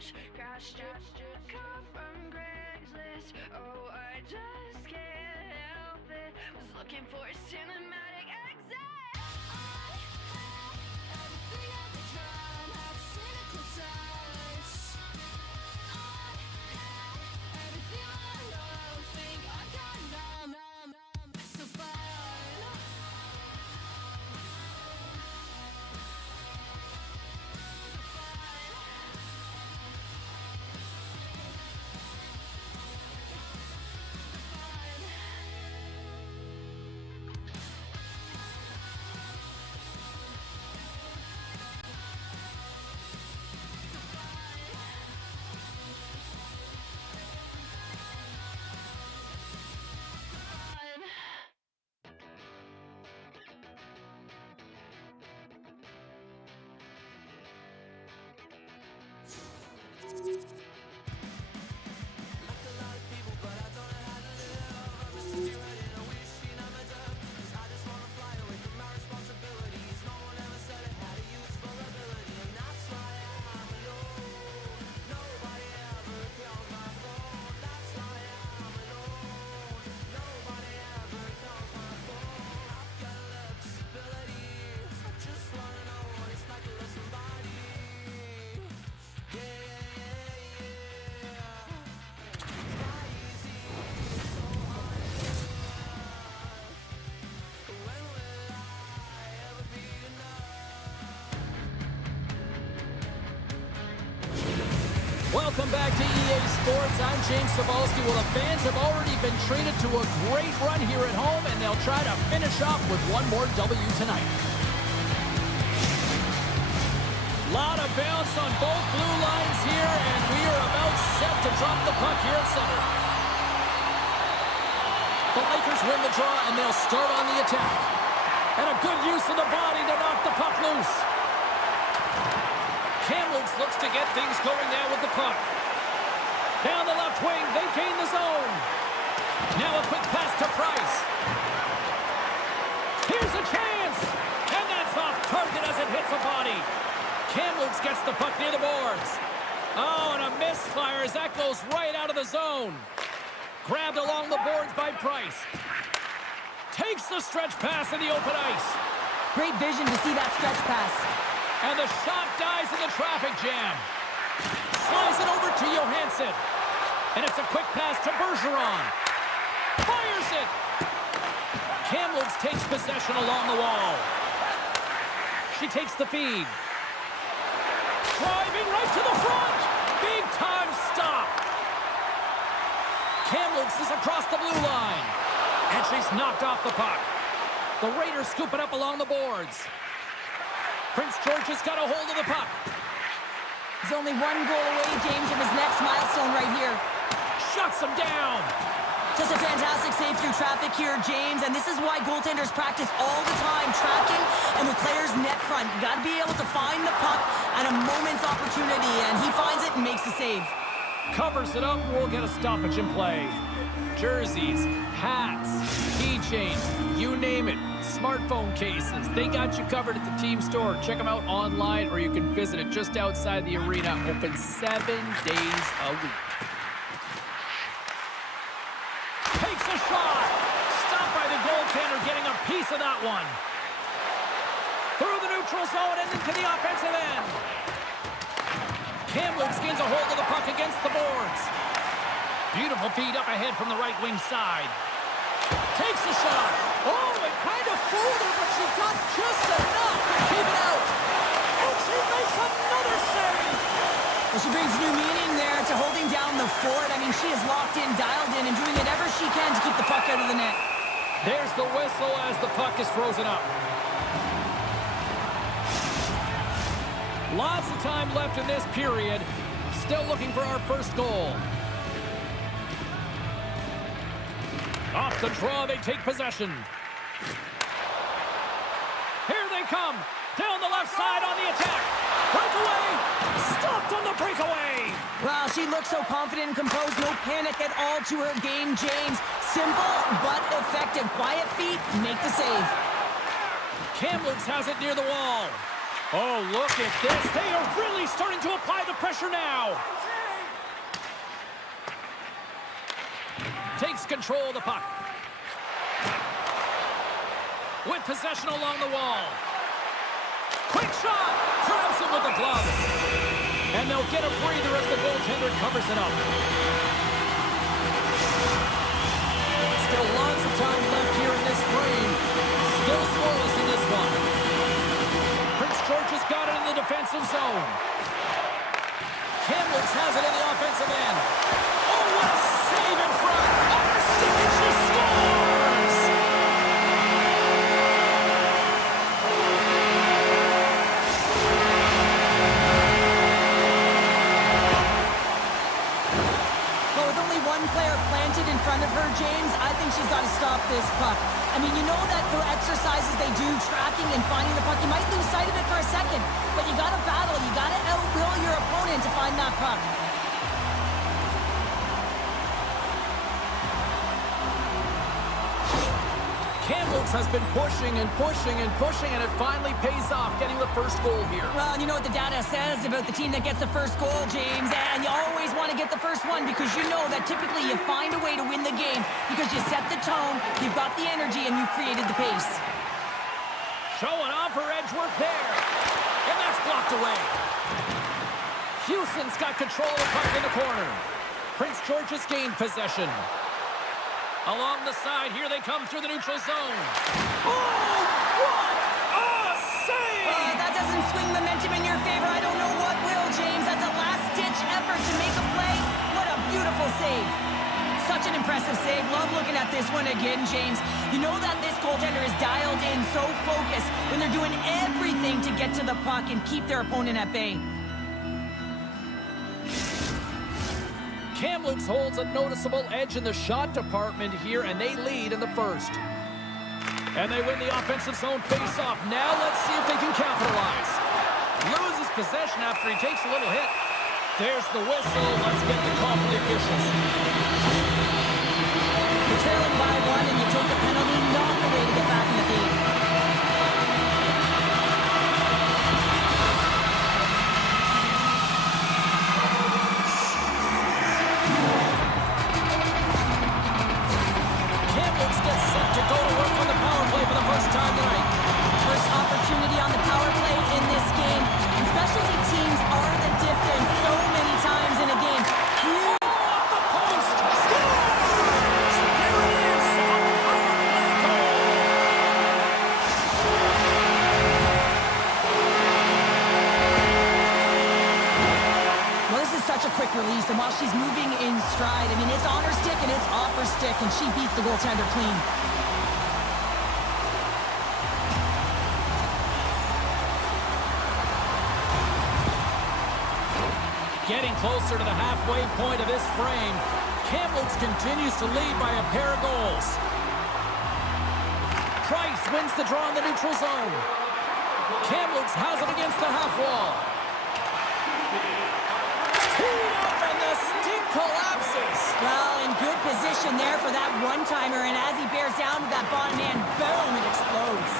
Call from Craigslist. Oh, I just can't help it. Was looking for a cinematic exit. Everything I've been trying, had a cynical touch. Everything I know, think I got numb. So fine. Welcome back to EA Sports. I'm James Cebulski. Well, the fans have already been treated to a great run here at home, and they'll try to finish off with one more W tonight. Lot of bounce on both blue lines here, and we are about set to drop the puck here at center. The Lakers win the draw, and they'll start on the attack. And a good use of the body to knock the puck loose. Kamloops looks to get things going now with the puck. Down the left wing, they gain the zone. Now a quick pass to Price. Here's a chance! And that's off target as it hits a body. Kamloops gets the puck near the boards. Oh, and a misfire as that goes right out of the zone. Grabbed along the boards by Price. Takes the stretch pass in the open ice. Great vision to see that stretch pass. And the shot dies in the traffic jam. Slides it over to Johansson. And it's a quick pass to Bergeron. Fires it. Kamloops takes possession along the wall. She takes the feed. Driving right to the front. Big time stop. Kamloops is across the blue line. And she's knocked off the puck. The Raiders scoop it up along the boards. Prince George has got a hold of the puck. He's only one goal away, James, from his next milestone right here. Shuts him down. Just a fantastic save through traffic here, James, and this is why goaltenders practice all the time, tracking and with players net front. You got to be able to find the puck at a moment's opportunity, and he finds it and makes the save. Covers it up, we'll get a stoppage in play. Jerseys, hats, keychains, you name it. Smartphone cases, they got you covered at the team store. Check them out online, or you can visit it just outside the arena. Open 7 days a week. Takes a shot. Stopped by the goaltender, getting a piece of that one. Through the neutral zone and into the offensive end. Kamloops gains a hold of the puck against the boards. Beautiful feed up ahead from the right wing side. Takes a shot. Oh, it kind of fooled her, but she got just enough to keep it out. And she makes another save. Well, she brings new meaning there to holding down the fort. I mean, she is locked in, dialed in, and doing whatever she can to keep the puck out of the net. There's the whistle as the puck is frozen up. Lots of time left in this period. Still looking for our first goal. Off the draw, they take possession. Here they come. Down the left side on the attack. Breakaway. Stopped on the breakaway. Wow, she looks so confident and composed. No panic at all to her game, James. Simple but effective. Quiet feet make the save. Kamloops has it near the wall. Oh, look at this. They are really starting to apply the pressure now. Takes control of the puck. With possession along the wall. Quick shot. Grabs him with the glove. And they'll get a breather as the goaltender covers it up. Still lots of time left here in this frame. Still scoreless in this one. Prince George has got it in the defensive zone. Kamloops has it in the offensive end. Oh, what a save in front. Upper stick and she scores! Well, with only one player planted in front of her, James, I think she's got to stop this puck. I mean, you know that the exercises they do, tracking and finding the puck, you might lose sight of it for a second, but you got to battle. You got to outwill your opponent to find that puck. Kamloops has been pushing and pushing and pushing, and it finally pays off getting the first goal here. Well, you know what the data says about the team that gets the first goal, James, and you always want to get the first one because you know that typically you find a way to win the game because you set the tone, you've got the energy, and you've created the pace. Showing off her edge work there, and that's blocked away. Houston's got control of the puck in the corner. Prince George has gained possession. Along the side, here they come through the neutral zone. Oh, what a save! That doesn't swing momentum in your favor. I don't know what will, James. That's a last-ditch effort to make a play. What a beautiful save. Such an impressive save. Love looking at this one again, James. You know that this goaltender is dialed in, so focused when they're doing everything to get to the puck and keep their opponent at bay. Kamloops holds a noticeable edge in the shot department here, and they lead in the first. And they win the offensive zone face-off. Now let's see if they can capitalize. Loses possession after he takes a little hit. There's the whistle. Let's get the call from the officials. You're trailing by one, and you take the penalty, not the way to get back in the game. Go to work on the power play for the first time tonight. First opportunity on the power play in this game. And specialty teams are the difference so many times in a game. Oh, off the post! Scores! There it is! A power play goal! Well, this is such a quick release, and while she's moving in stride, I mean, it's on her stick and it's off her stick, and she beats the goaltender clean. Getting closer to the halfway point of this frame, Kamloops continues to lead by a pair of goals. Price wins the draw in the neutral zone. Kamloops has it against the half wall. Teed up and the stick collapses. Well, in good position there for that one-timer, and as he bears down with that bottom man, boom, it explodes.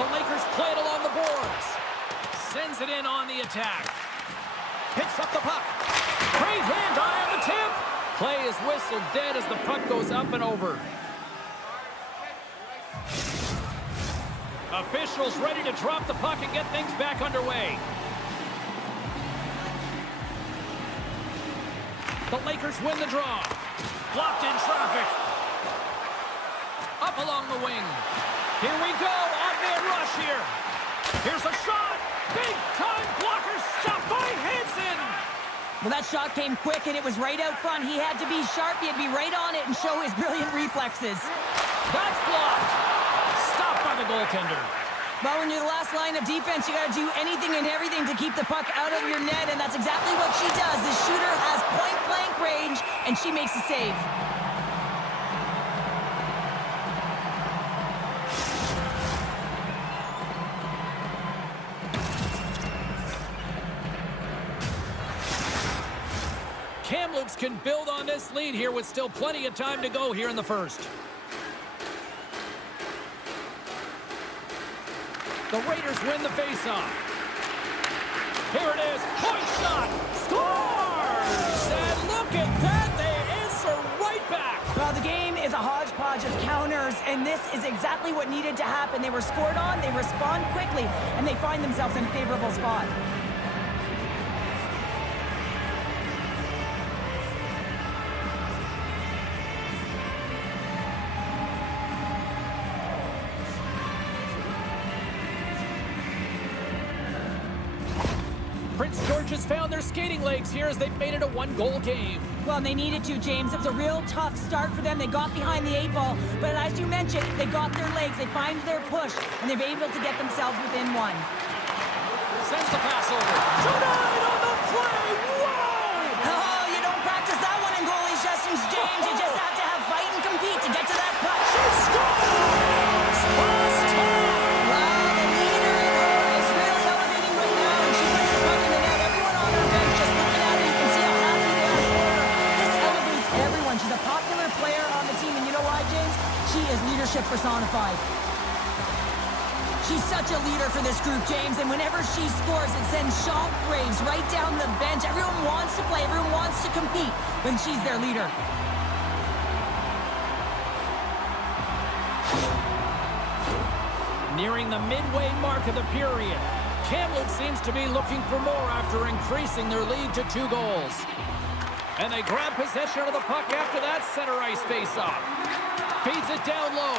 The Lakers play it along the boards. Sends it in on the attack. Picks up the puck. Great hand eye on the tip. Play is whistled dead as the puck goes up and over. Officials ready to drop the puck and get things back underway. The Lakers win the draw. Blocked in traffic. Up along the wing. Here we go. Odd-man rush here. Here's a shot. Big-time blocker stopped by Hansen. Well, that shot came quick, and it was right out front. He had to be sharp. He had to be right on it and show his brilliant reflexes. That's blocked. Stopped by the goaltender. Well, when you're the last line of defense, you got to do anything and everything to keep the puck out of your net, and that's exactly what she does. This shooter has point-blank range, and she makes a save. Kamloops can build on this lead here with still plenty of time to go here in the first. The Raiders win the faceoff. Here it is. Point shot. Scores! And look at that. They answer right back. Well, the game is a hodgepodge of counters, and this is exactly what needed to happen. They were scored on, they respond quickly, and they find themselves in a favorable spot. Prince George's found their skating legs here as they've made it a one-goal game. Well, they needed to, James. It was a real tough start for them. They got behind the 8 ball, but as you mentioned, they got their legs, they find their push, and they're able to get themselves within 1. Sends the pass over. Tonight on the play! Whoa! Oh, you don't practice that one in goalie sessions, James. You just have to have fight and compete to get to that puck. She scores! First time! Wow, the leader in her is really elevating right now, and she puts the puck in the net. Everyone on her bench just looking at her, you can see how happy they are for her. This elevates everyone. She's a popular player on the team, and you know why, James? She is leadership personified. She's such a leader for this group, James, and whenever she scores, it sends shockwaves right down the bench. Everyone wants to play, everyone wants to compete when she's their leader. Nearing the midway mark of the period, Kamloops seems to be looking for more after increasing their lead to 2 goals. And they grab possession of the puck after that center ice faceoff. Feeds it down low.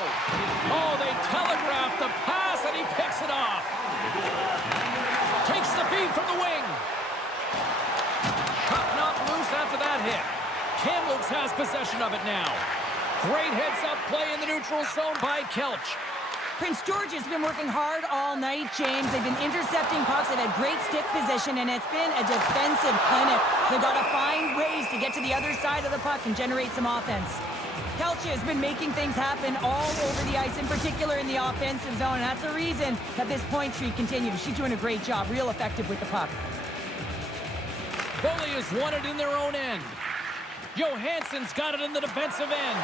Oh, they telegraph the pass, and he picks it off. Takes the feed from the wing. Puck knocked loose after that hit. Kamloops has possession of it now. Great heads-up play in the neutral zone by Kelch. Prince George has been working hard all night, James. They've been intercepting pucks. They've had great stick position, and it's been a defensive clinic. They've got to find ways to get to the other side of the puck and generate some offense. Kelch has been making things happen all over the ice, in particular in the offensive zone, and that's the reason that this point streak continues. She's doing a great job, real effective with the puck. Bully has won it in their own end. Johansson's got it in the defensive end.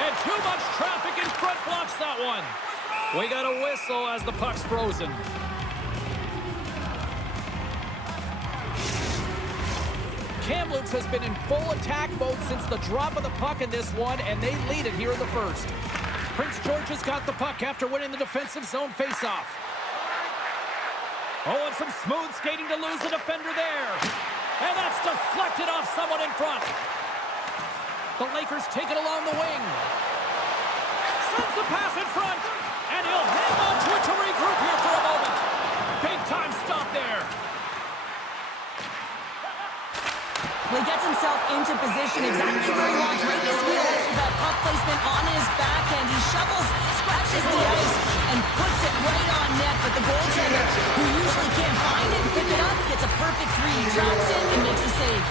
And too much traffic in front blocks that one. We got a whistle as the puck's frozen. Kamloops has been in full attack mode since the drop of the puck in this one, and they lead it here in the first. Prince George has got the puck after winning the defensive zone faceoff. Oh, and some smooth skating to lose a defender there. And that's deflected off someone in front. The Lakers take it along the wing. Sends the pass in front. And he'll hang on to it to regroup here for a moment. Big time stop there. Well, he gets himself into position exactly where he wants. Right in his wheelhouse with that puck placement on his backhand. He shovels, scratches the ice, and puts it right on net. But the goaltender, who usually can't find it and pick it up, gets a perfect 3. He traps in and makes a save.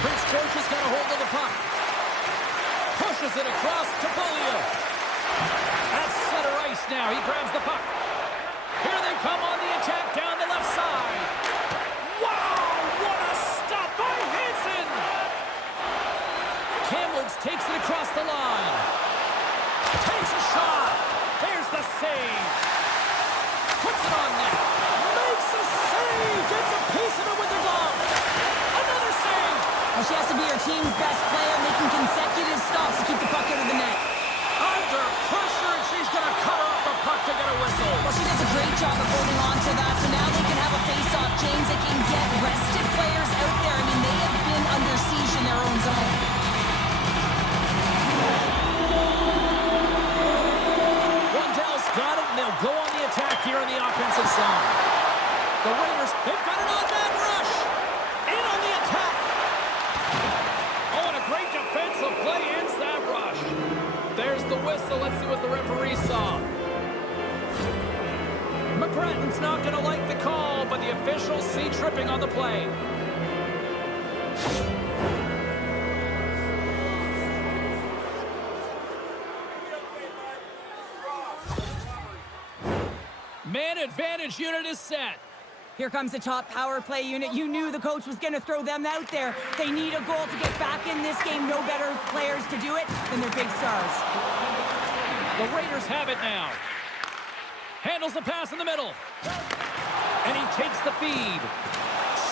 Prince George has got a hold of the puck. Pushes it across to Bully. That's center ice now. He grabs the puck. Here they come on the attack down the left side. Wow, what a stop by Hansen! Kamloops takes it across the line. Takes a shot. There's the save. Puts it on net. Makes a save. Gets a piece of it with the glove. Another save. Well, she has to be her team's best player, making consecutive stops to keep the puck out of the net. Under pressure, and she's going to cut off the puck to get a whistle. Well, she does a great job of holding on to that, so now they can have a face-off, James. They can get rested players out there. I mean, they have been under siege in their own zone. Rundell's got it, and they'll go on the attack here in the offensive zone. The Raiders, they've got an on-man rush. In on the attack. Oh, and a great defensive play ends that rush. There's the whistle. Let's see what the referee saw. McGrattan's not going to like the call, but the officials see tripping on the play. Man advantage unit is set. Here comes the top power play unit. You knew the coach was going to throw them out there. They need a goal to get back in this game. No better players to do it than their big stars. The Raiders have it now. Handles the pass in the middle. And he takes the feed.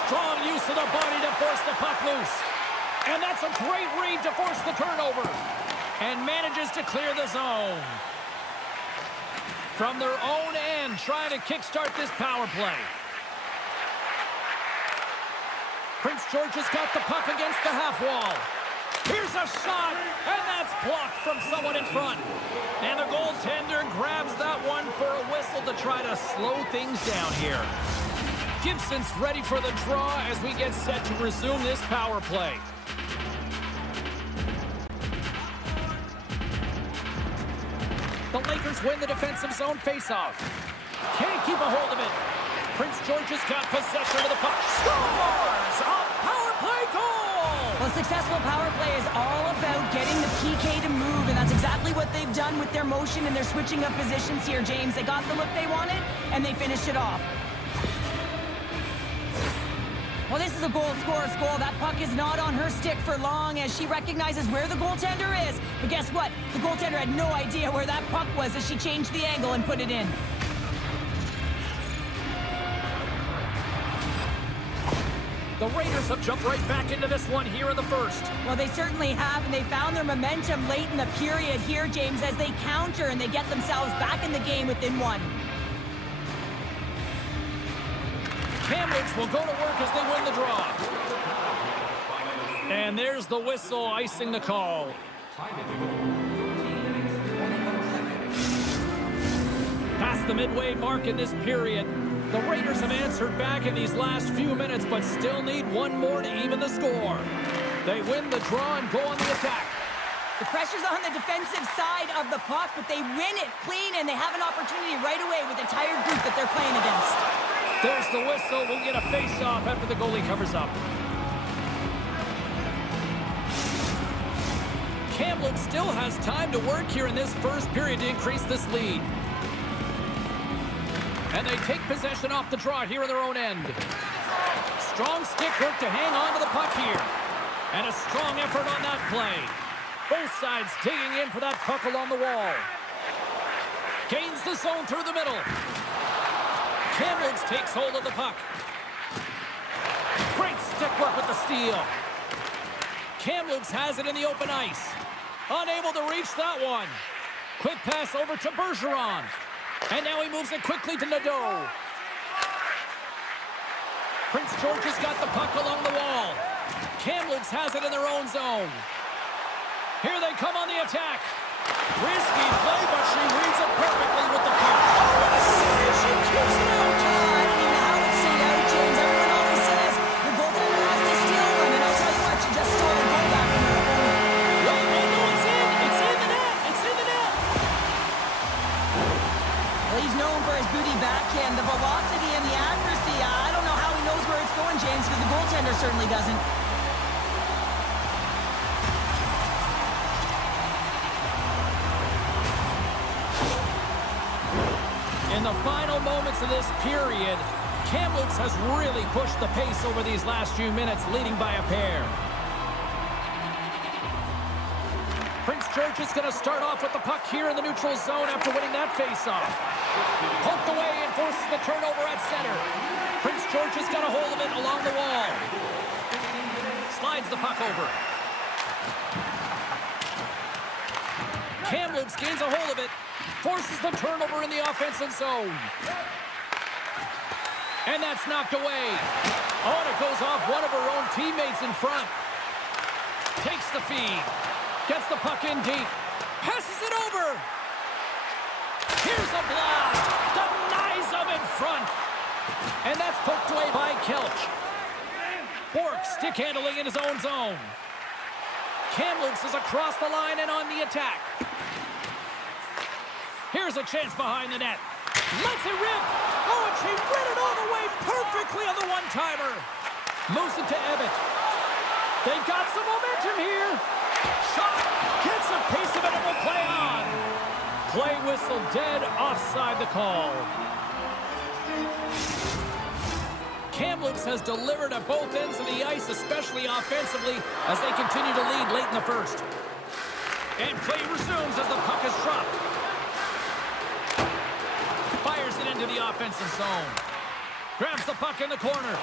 Strong use of the body to force the puck loose. And that's a great read to force the turnover. And manages to clear the zone. From their own end, trying to kickstart this power play. Prince George has got the puck against the half wall. Here's a shot, and that's blocked from someone in front. And the goaltender grabs that one for a whistle to try to slow things down here. Gibson's ready for the draw as we get set to resume this power play. The Lakers win the defensive zone faceoff. Can't keep a hold of it. Prince George has got possession of the puck. Scores! A power play goal! Well, successful power play is all about getting the PK to move, and that's exactly what they've done with their motion and their switching of positions here, James. They got the look they wanted, and they finished it off. Well, this is a goal scorer's goal. That puck is not on her stick for long as she recognizes where the goaltender is. But guess what? The goaltender had no idea where that puck was as she changed the angle and put it in. The Raiders have jumped right back into this one here in the first. Well, they certainly have, and they found their momentum late in the period here, James, as they counter and they get themselves back in the game within one. Kamloops will go to work as they win the draw. And there's the whistle icing the call. Past the midway mark in this period, the Raiders have answered back in these last few minutes, but still need one more to even the score. They win the draw and go on the attack. The pressure's on the defensive side of the puck, but they win it clean, and they have an opportunity right away with the tired group that they're playing against. There's the whistle. We'll get a face-off after the goalie covers up. Kamloops still has time to work here in this first period to increase this lead. And they take possession off the draw here in their own end. Strong stick work to hang on to the puck here. And a strong effort on that play. Both sides digging in for that puck along the wall. Gains the zone through the middle. Kamloops takes hold of the puck. Great stick work with the steal. Kamloops has it in the open ice. Unable to reach that one. Quick pass over to Bergeron. And now he moves it quickly to Nadeau. Prince George has got the puck along the wall. Kamloops has it in their own zone. Here they come on the attack. Risky play, but she reads it perfectly with the puck. Oh, what a save! She keeps it out. I don't even know how to say that, James. Everyone always says the goaltender has to steal one, and I'll tell you what, she just stole a goal back from her opponent. Wait, no, it's in! It's in the net! It's in the net! Well, he's known for his booty backhand, the velocity and the accuracy. I don't know how he knows where it's going, James, because the goaltender certainly doesn't. In the final moments of this period, Kamloops has really pushed the pace over these last few minutes, leading by a pair. Prince George is going to start off with the puck here in the neutral zone after winning that faceoff. Poked away and forces the turnover at center. Prince George has got a hold of it along the wall. Slides the puck over. Kamloops gains a hold of it. Forces the turnover in the offensive zone. And that's knocked away. Oh, and it goes off one of her own teammates in front. Takes the feed. Gets the puck in deep. Passes it over. Here's a blast. Denies them in front. And that's poked away by Kelch. Bork stick handling in his own zone. Kamloops is across the line and on the attack. Here's a chance behind the net. Lets it rip. Oh, and she read it all the way perfectly on the one-timer. Moves it to Ebbett. They've got some momentum here. Shot. Gets a piece of it and will play on. Play whistle dead. Offside the call. Kamloops has delivered at both ends of the ice, especially offensively, as they continue to lead late in the first. And play resumes as the puck is dropped. Fires into the offensive zone. Grabs the puck in the corner.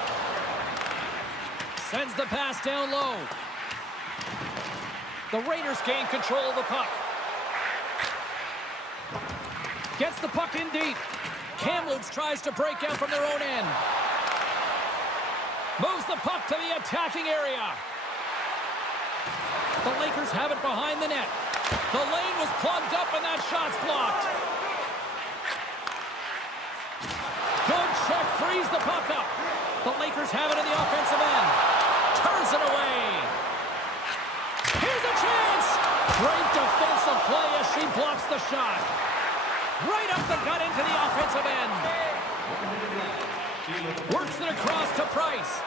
Sends the pass down low. The Raiders gain control of the puck. Gets the puck in deep. Kamloops tries to break out from their own end. Moves the puck to the attacking area. The Lakers have it behind the net. The lane was plugged up and that shot's blocked. Good check, frees the puck up. The Lakers have it in the offensive end. Turns it away. Here's a chance. Great defensive play as she blocks the shot. Right up the gut into the offensive end. Works it across to Price.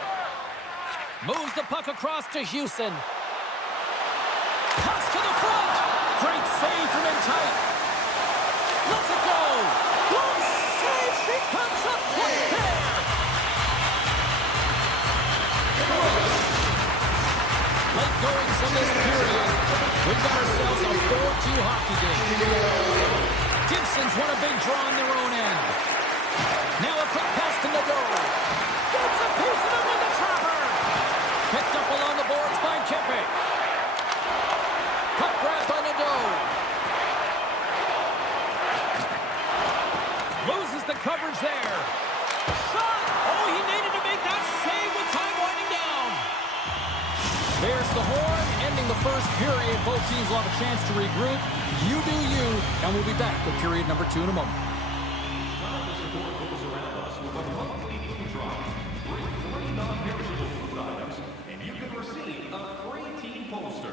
Moves the puck across to Houston. Pass to the front. Great save from in tight. Lets it go. Good save. She comes up quick there. Late goings in this period. We've got ourselves a 4-2 hockey game. Gibson's won a big draw on their own end. Now a quick pass to Nadeau. Gets a piece of it with the trapper. Picked up along the boards by Kempe. Puck grab by Nadeau. Loses the coverage there. Shot! Oh, he needed to make that save with time winding down. There's the horn, ending the first period. Both teams will have a chance to regroup. You do you, and we'll be back with period number 2 in a moment. Bring 3 non-perishable food items, and you can receive a free team poster.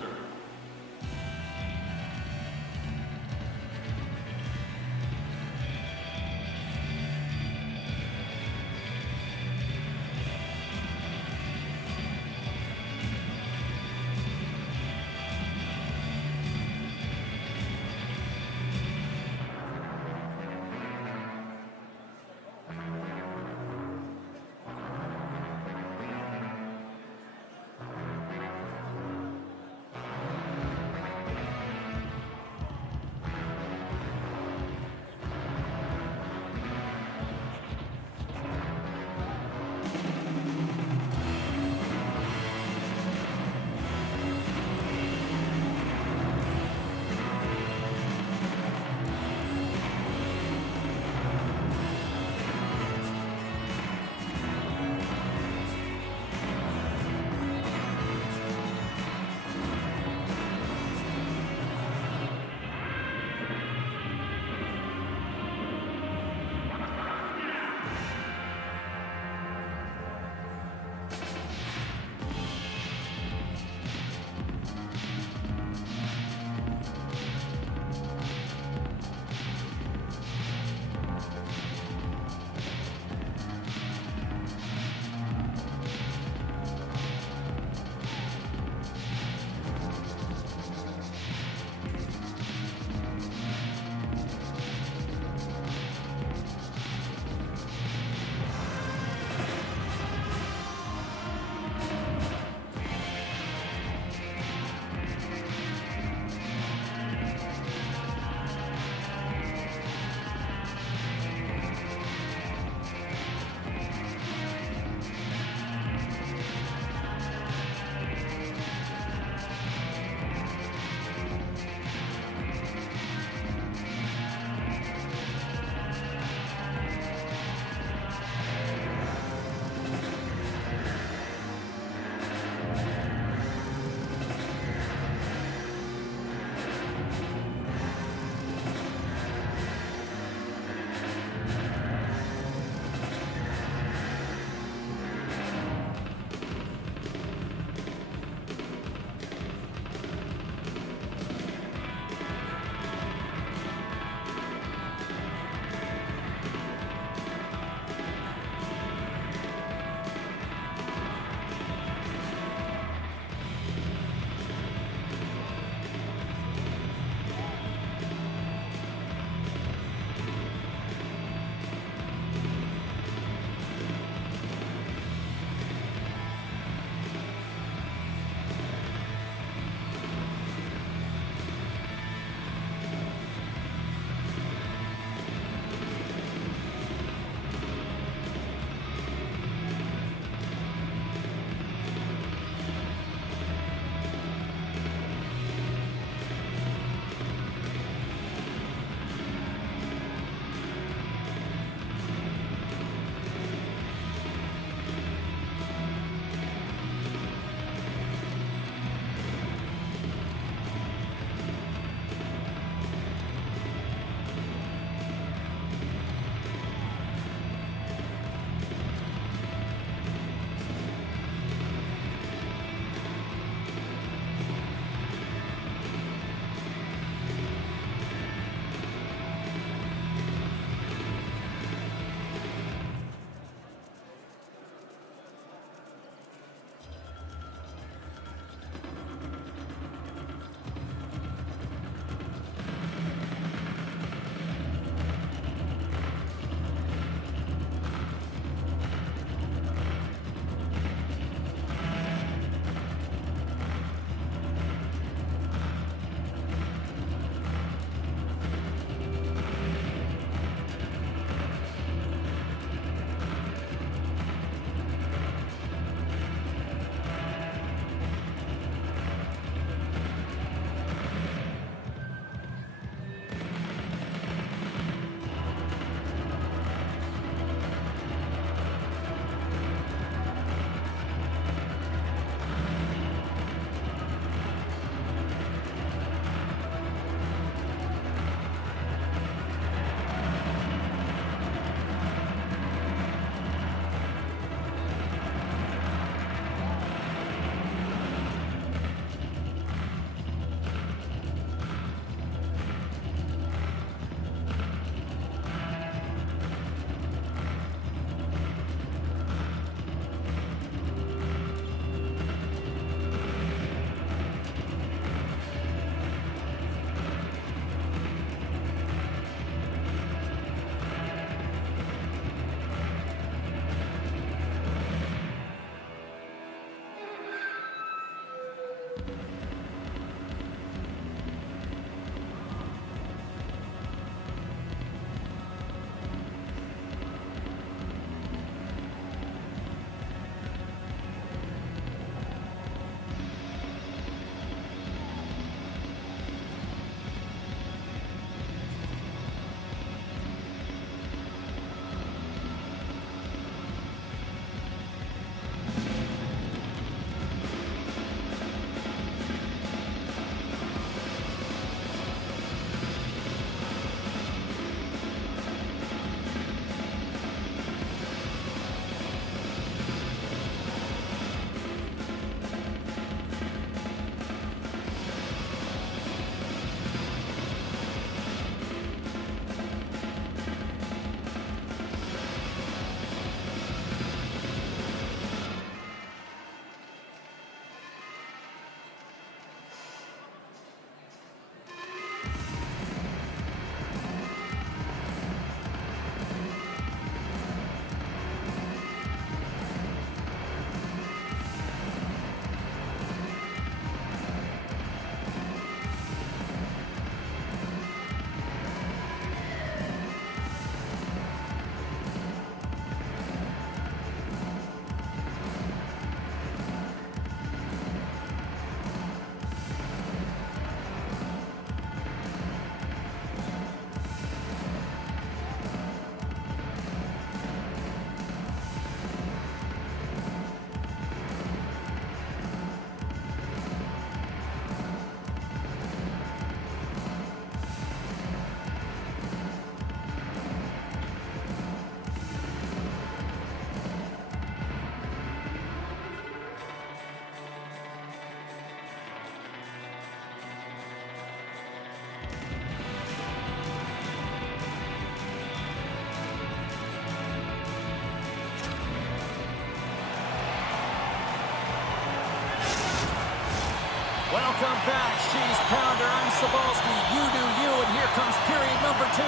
Welcome back, Cheese Pounder. I'm Sabalski. You do you, and here comes period number 2.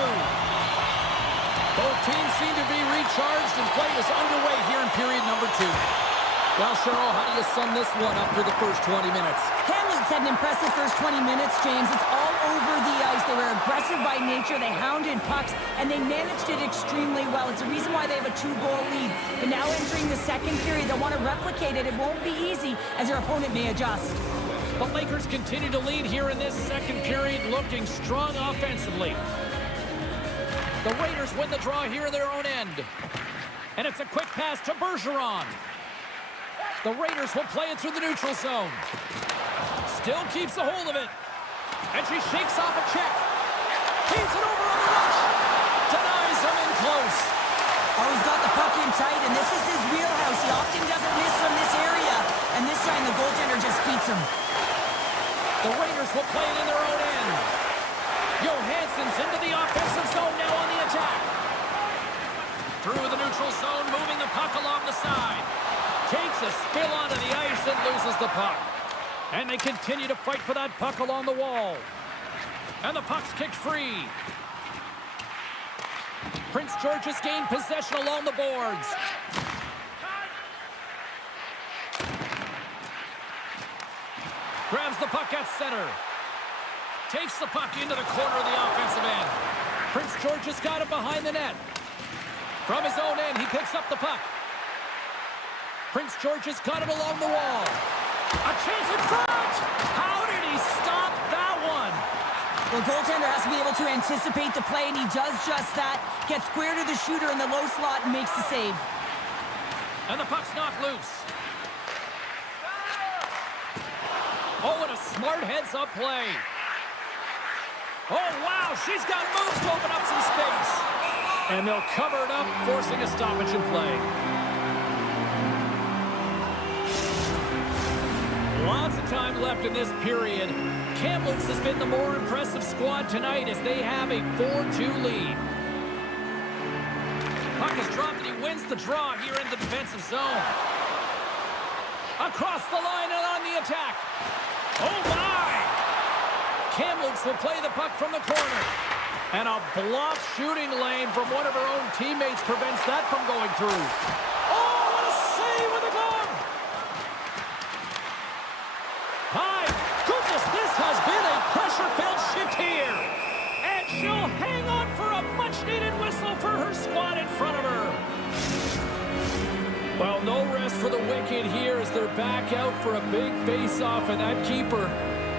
Both teams seem to be recharged, and play is underway here in period number 2. Well, Cheryl, how do you sum this one up for the first 20 minutes? Kamloops had an impressive first 20 minutes, James. It's all over the ice. They were aggressive by nature. They hounded pucks, and they managed it extremely well. It's a reason why they have a 2-goal lead. But now entering the second period, they'll want to replicate it. It won't be easy, as their opponent may adjust. The Lakers continue to lead here in this second period, looking strong offensively. The Raiders win the draw here in their own end. And it's a quick pass to Bergeron. The Raiders will play it through the neutral zone. Still keeps a hold of it. And she shakes off a check. Feeds it over on the rush. Denies him in close. Oh, he's got the puck in tight, and this is his wheelhouse. He often doesn't miss from this area. And this time the goaltender just beats him. The Raiders will play it in their own end. Johansson's into the offensive zone now on the attack. Through the neutral zone, moving the puck along the side. Takes a spill onto the ice and loses the puck. And they continue to fight for that puck along the wall. And the puck's kicked free. Prince George has gained possession along the boards. Grabs the puck at center. Takes the puck into the corner of the offensive end. Prince George has got it behind the net. From his own end, he picks up the puck. Prince George has got it along the wall. A chance in front! How did he stop that one? The goaltender has to be able to anticipate the play, and he does just that. Gets square to the shooter in the low slot and makes the save. And the puck's knocked loose. Oh, and a smart heads-up play. Oh, wow, she's got moves to open up some space. And they'll cover it up, forcing a stoppage in play. Lots of time left in this period. Kamloops has been the more impressive squad tonight as they have a 4-2 lead. Puck is dropped and he wins the draw here in the defensive zone. Across the line and on the attack. Oh my! Kamloops will play the puck from the corner. And a blocked shooting lane from one of her own teammates prevents that from going through. Oh, what a save with the glove! High for her squad in front of her. Well, no rest for the wicked here as they're back out for a big face-off, and that keeper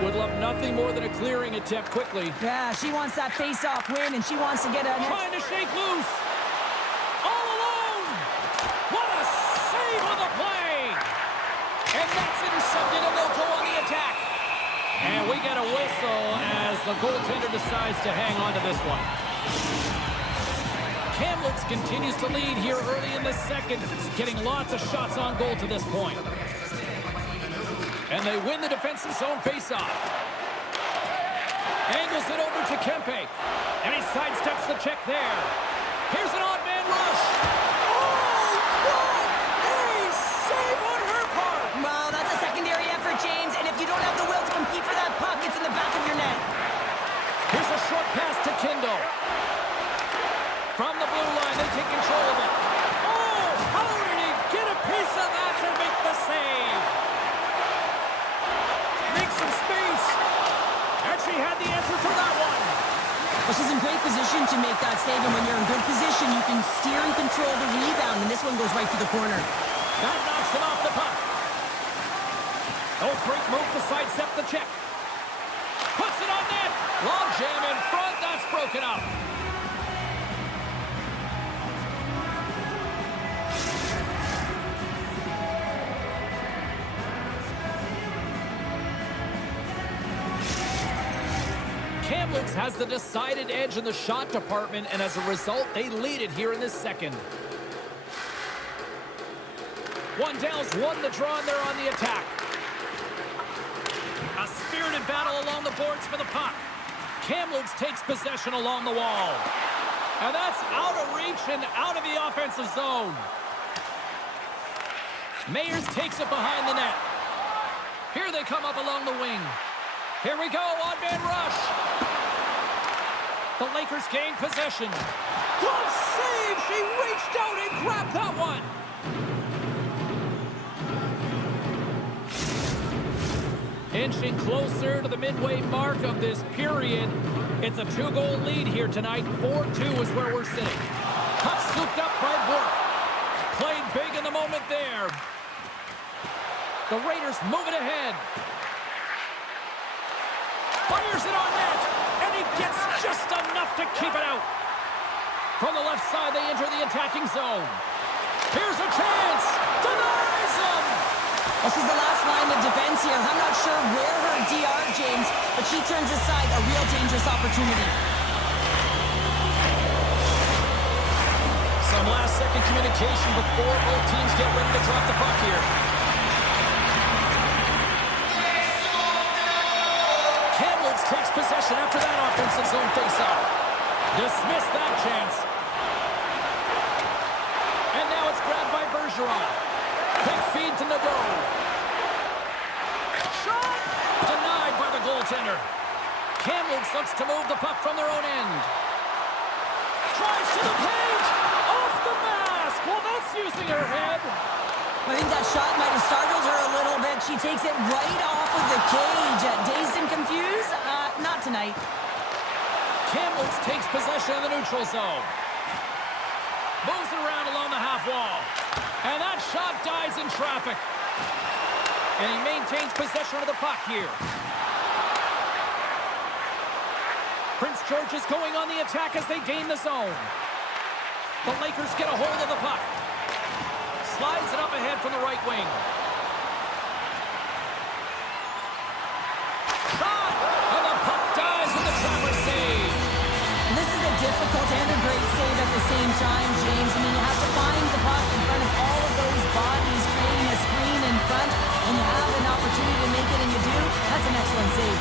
would love nothing more than a clearing attempt quickly. Yeah, she wants that face-off win, and she wants to get a... Trying to shake loose. All alone. What a save on the play. And that's intercepted, and they'll go on the attack. And we get a whistle as the goaltender decides to hang on to this one. Kamloops continues to lead here early in the second, getting lots of shots on goal to this point. And they win the defensive zone faceoff. Angles it over to Kempe. And he sidesteps the check there. Here's an odd man rush. Oh, what a save on her part. Well, that's a secondary effort, James. And if you don't have the will to compete for that puck, it's in the back of your net. Here's a short pass to Kindle. From the blue line, they take control of it. Oh, how did he get a piece of that to make the save? Make some space. And she had the answer for that one. Well, she's in great position to make that save, and when you're in good position, you can steer and control the rebound, and this one goes right to the corner. That knocks him off the puck. Oh, great move to sidestep the check. Puts it on net. Long jam in front. That's broken up. Kamloops has the decided edge in the shot department, and as a result, they lead it here in this second. Wandell's won the draw, and they're on the attack. A spirited battle along the boards for the puck. Kamloops takes possession along the wall. And that's out of reach and out of the offensive zone. Mayers takes it behind the net. Here they come up along the wing. Here we go, odd man rush. The Lakers gain possession. Glove save! She reached out and grabbed that one. Inching closer to the midway mark of this period. It's a 2-goal lead here tonight. 4-2 is where we're sitting. Puck scooped up, hard work. Played big in the moment there. The Raiders move it ahead. Fires it on net, and he gets just enough to keep it out. From the left side, they enter the attacking zone. Here's a chance. Denies him. Well, she's the last line of defense here. I'm not sure where her DR, James, but she turns aside a real dangerous opportunity. Some last-second communication before both teams get ready to drop the puck here. Kamloops takes possession after that offensive zone face-off. Dismissed that chance. And now it's grabbed by Bergeron. Quick feed to Nadeau. Shot! Denied by the goaltender. Kamloops looks to move the puck from their own end. Drives to the cage! Off the mask! Well, that's using her head. I think that shot might have startled her a little bit. She takes it right off of the cage. Dazed and confused? Not tonight. Kamloops takes possession of the neutral zone. Moves it around along the half wall. And that shot dies in traffic. And he maintains possession of the puck here. Prince George is going on the attack as they gain the zone. The Lakers get a hold of the puck. Slides it up ahead from the right wing. Shot! And the puck dies with the trapper save. This is a difficult and a great save at the same time, James. I mean, you have to find the puck in front of all of those bodies, creating a screen in front, and you have an opportunity to make it, and you do. That's an excellent save.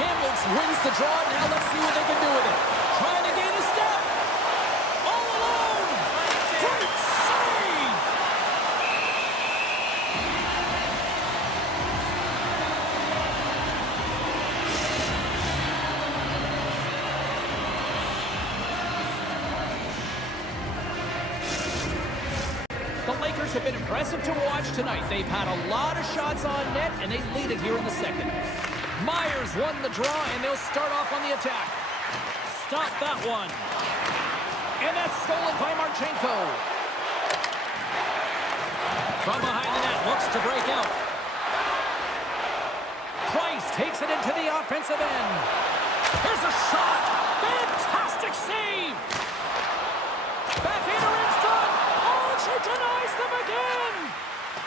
Kamloops wins the draw. Now let's see what they can do with it. Trying to gain a step. All alone. Great save. The Lakers have been impressive to watch tonight. They've had a lot of shots on net, and they lead it here in the second. Myers won the draw, and they'll start off on the attack. Stop that one. And that's stolen by Marchenko. From behind the net, looks to break out. Price takes it into the offensive end. Here's a shot. Fantastic save. Backhander in front. Oh, she denies them again.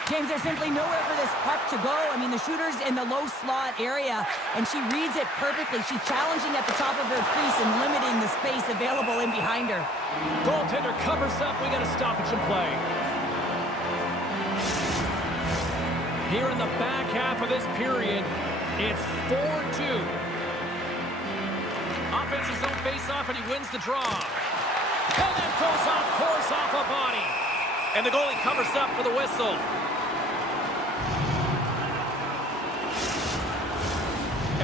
James, there's simply nowhere for this puck to go. I mean, the shooter's in the low slot area, and she reads it perfectly. She's challenging at the top of her crease and limiting the space available in behind her. Goaltender covers up. We got a stoppage in play. Here in the back half of this period, it's 4-2. Offensive zone face-off, and he wins the draw. And that goes off course, off a body. And the goalie covers up for the whistle.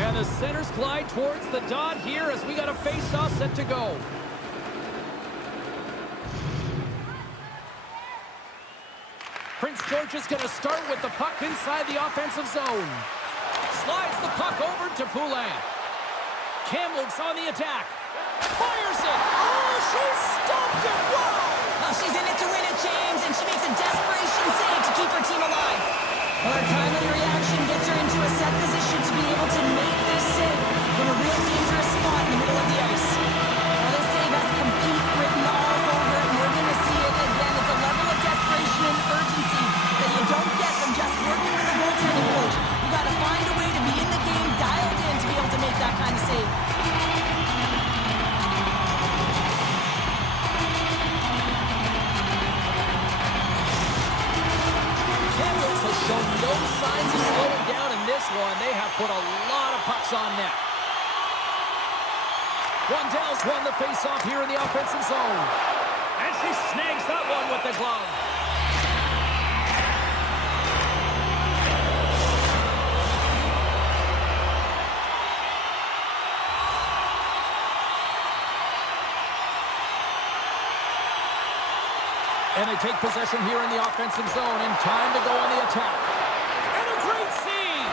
And the centers glide towards the dot here as we got a face-off set to go. Prince George is going to start with the puck inside the offensive zone. Slides the puck over to Poulin. Kamloops on the attack. Fires it. Oh, she stopped it. Wow. Oh, she's in it to win it, James, and she makes a desperation save to keep her team alive. Well, her timely reaction gets her into a set position to be able to make this save from a real dangerous spot in the middle of the ice. Now, this save has compete written all over it, and we're going to see it again. It's a level of desperation and urgency that you don't get from just working with a goaltending coach. You got to find a way to be in the game, dialed in, to be able to make that kind of save. Kamloops has shown no signs of slowing down in this one. They have put a lot of pucks on net. Rundell's won the face-off here in the offensive zone. And she snags that one with the glove. And they take possession here in the offensive zone, and time to go on the attack. And a great save!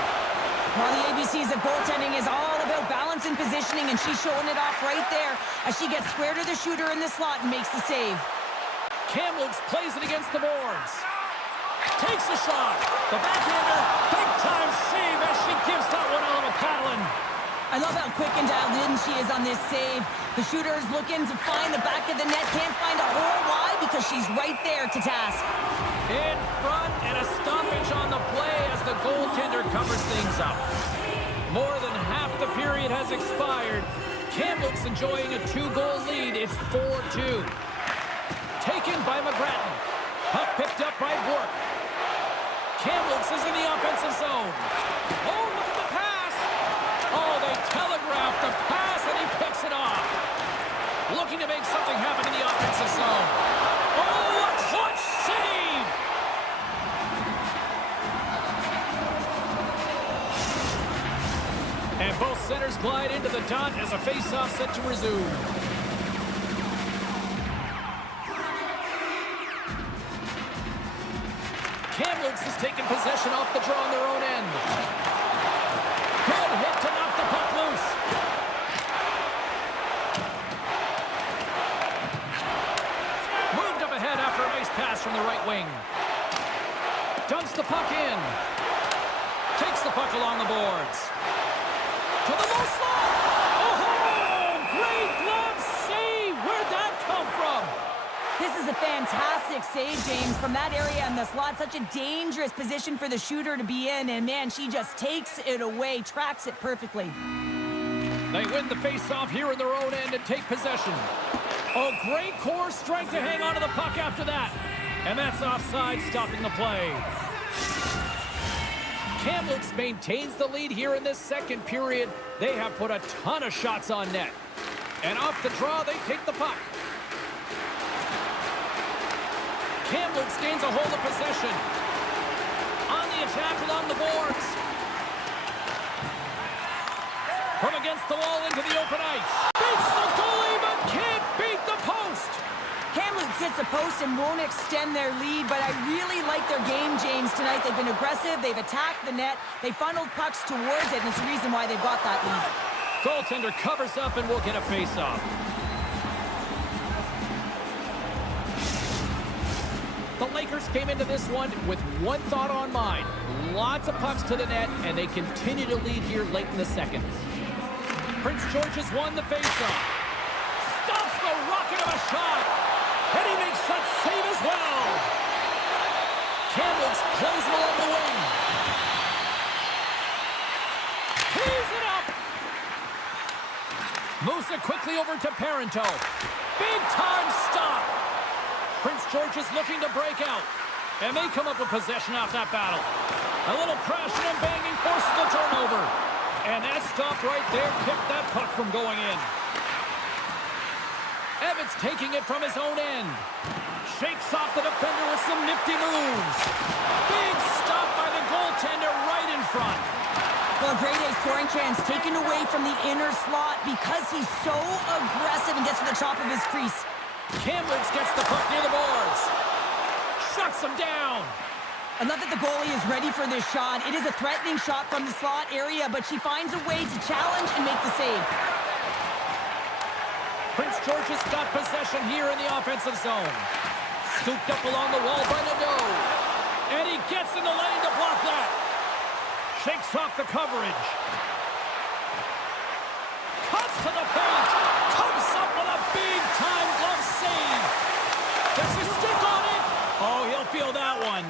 Well, the ABCs of goaltending is all about balance and positioning, and she's showing it off right there as she gets square to the shooter in the slot and makes the save. Kamloops plays it against the boards. Takes a shot. The backhander, big-time save as she gives that one a little paddling. I love how quick and dialed in she is on this save. The shooter is looking to find the back of the net. Can't find a hole. Why? Because she's right there to task. In front, and a stoppage on the play as the goaltender covers things up. More than half the period has expired. Kamloops enjoying a 2-goal lead. It's 4-2. Taken by McGrattan. Puck picked up by Bork. Kamloops is in the offensive zone. Oh, look at the pass. Oh, they telegraphed the pass, and he picks it off. Looking to make something happen in the offensive zone. Oh, a clutch save! And both centers glide into the dot as a face-off set to resume. Kamloops has taken possession off the draw on their own end. Good hit to knock the puck loose. Moved up ahead after a nice pass from the right wing. Dumps the puck in. Takes the puck along the boards. To the low slot. Oh, great glove save. Where'd that come from? This is a fantastic save, James, from that area in the slot. Such a dangerous position for the shooter to be in, and man, she just takes it away, tracks it perfectly. They win the face-off here in their own end and take possession. Oh, great core strength to hang onto the puck after that. And that's offside, stopping the play. Kamloops maintains the lead here in this second period. They have put a ton of shots on net. And off the draw, they take the puck. Kamloops gains a hold of possession. On the attack along the boards. From against the wall into the open ice. Beats the goalie, but can't beat the post. Kamloops hits the post and won't extend their lead, but I really like their game, James, tonight. They've been aggressive. They've attacked the net. They funneled pucks towards it, and it's the reason why they've got that lead. Goaltender covers up and will get a face-off. The Lakers came into this one with one thought on mind. Lots of pucks to the net, and they continue to lead here late in the second. Prince George has won the faceoff. Stops the rocket of a shot. And he makes that save as well. Kamloops plays it along the wing. Tees it up. Moves it quickly over to Parento. Big time stop. Prince George is looking to break out. And may come up with possession off that battle. A little crashing and banging forces the turnover. And that stop right there kept that puck from going in. Evans taking it from his own end. Shakes off the defender with some nifty moves. Big stop by the goaltender right in front. Well, a grade A scoring chance taken away from the inner slot because he's so aggressive and gets to the top of his crease. Kamloops gets the puck near the boards. Shuts him down. And not that the goalie is ready for this shot. It is a threatening shot from the slot area, but she finds a way to challenge and make the save. Prince George has got possession here in the offensive zone. Scooped up along the wall by Nadeau. And he gets in the lane to block that. Shakes off the coverage. Cuts to the paint. Comes up with a big-time glove save. Gets his stick on it. Oh, he'll feel that one.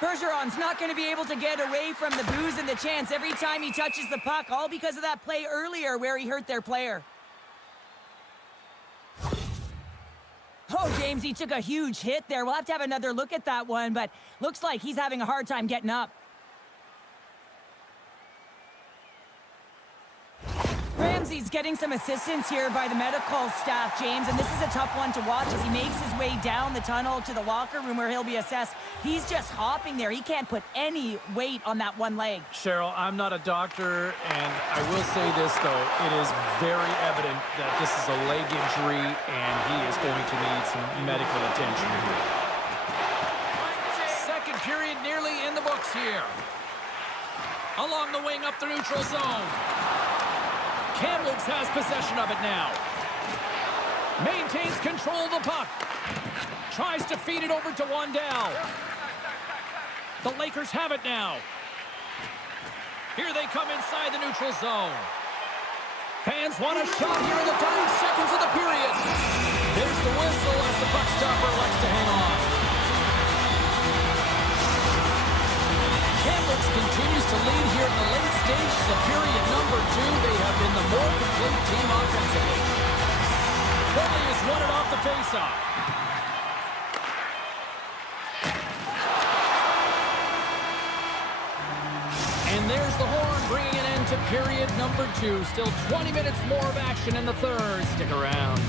Bergeron's not going to be able to get away from the booze and the chance every time he touches the puck, all because of that play earlier where he hurt their player. Oh, James, he took a huge hit there. We'll have to have another look at that one, but looks like he's having a hard time getting up. Ramsey's getting some assistance here by the medical staff, James, and this is a tough one to watch as he makes his way down the tunnel to the locker room where he'll be assessed. He's just hopping there. He can't put any weight on that one leg. Cheryl, I'm not a doctor, and I will say this, though. It is very evident that this is a leg injury, and he is going to need some medical attention here. Second period nearly in the books here. Along the wing up the neutral zone. Kamloops has possession of it now. Maintains control of the puck. Tries to feed it over to Wandell. The Lakers have it now. Here they come inside the neutral zone. Fans want a shot here in the dying seconds of the period. There's the whistle as the puck stopper likes to hang on. Kamloops continues to lead here in the late stages of period number 2. They have been the more complete team offensively. Bentley has won it off the faceoff. And there's the horn bringing an end to period number 2. Still 20 minutes more of action in the third. Stick around.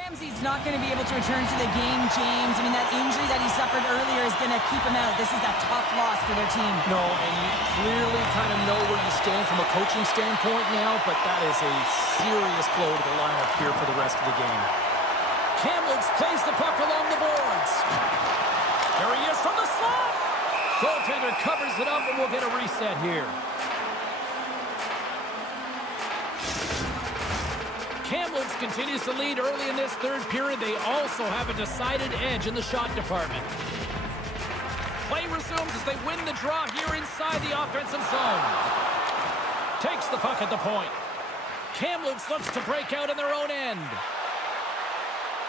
Ramsey's not going to be able to return to the game, James. I mean, that injury that he suffered earlier is going to keep him out. This is a tough loss for their team. No, and you clearly kind of know where you stand from a coaching standpoint now, but that is a serious blow to the lineup here for the rest of the game. Kamloops plays the puck along the boards. There he is from the slot. Goaltender covers it up, and we'll get a reset here. Kamloops continues to lead early in this third period. They also have a decided edge in the shot department. Play resumes as they win the draw here inside the offensive zone. Takes the puck at the point. Kamloops looks to break out in their own end.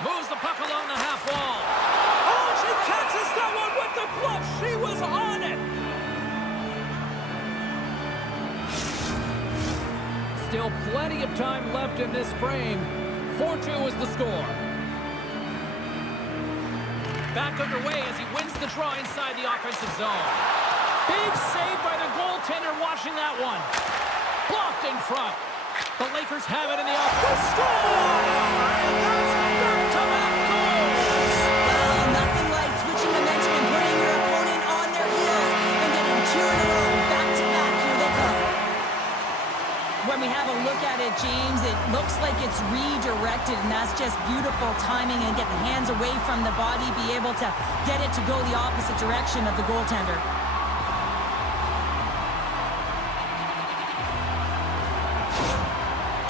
Moves the puck along the half wall. Oh, she catches that one with the glove. She was on it. Still plenty of time left in this frame. 4-2 is the score. Back underway as he wins the draw inside the offensive zone. Big save by the goaltender watching that one. Blocked in front. The Lakers have it in the offense. Score! And that's back-to-back goals! Well, nothing like switching momentum and putting your opponent on their heels and getting 2 in a row. Back-to-back, here they come. When we have a look at it, James, it looks like it's redirected, and that's just beautiful timing and get the hands away from the body, be able to get it to go the opposite direction of the goaltender.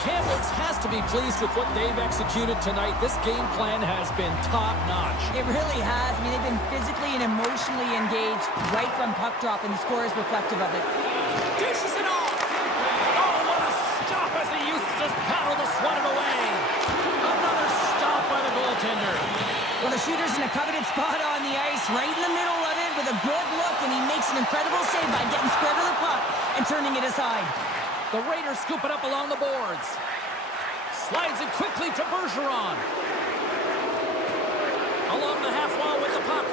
Kamloops has to be pleased with what they've executed tonight. This game plan has been top-notch. It really has. I mean, they've been physically and emotionally engaged right from puck drop, and the score is reflective of it. Dishes it off. Oh, what a stop as he used to just paddle to swat it away. Another stop by the goaltender. Well, the shooter's in a coveted spot on the ice, right in the middle of it with a good look, and he makes an incredible save by getting square to the puck and turning it aside. The Raiders scoop it up along the boards. Slides it quickly to Bergeron. Along the half wall with the puck.